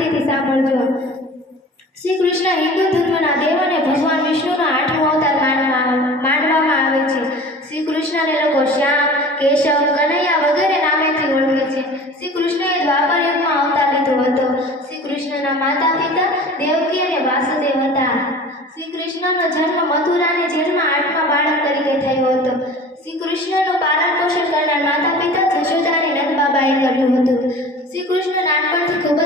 શાંતિથી સાંભળજો। શ્રી કૃષ્ણ હિન્દુ ધર્મના દેવ અને ભગવાન વિષ્ણુના 8મો અવતાર માનવામાં આવે છે। શ્રી કૃષ્ણને લોકો શ્યામ, કેશવ, કનૈયા વગેરે નામેથી ઓળખે છે। શ્રી કૃષ્ણએ દ્વાપર યુગમાં અવતાર લીધો હતો। શ્રી કૃષ્ણના માતા પિતા દેવકી અને વાસુદેવ હતા। શ્રી કૃષ્ણનો જન્મ મથુરાની જેલમાં 8મા બાળક તરીકે થયો હતો। શ્રી કૃષ્ણનું પાલન પોષણ કરનાર માતા પિતા જશોદા અને નંદ બાબાએ કર્યું હતું। શ્રી કૃષ્ણ નાનપણથી ખૂબ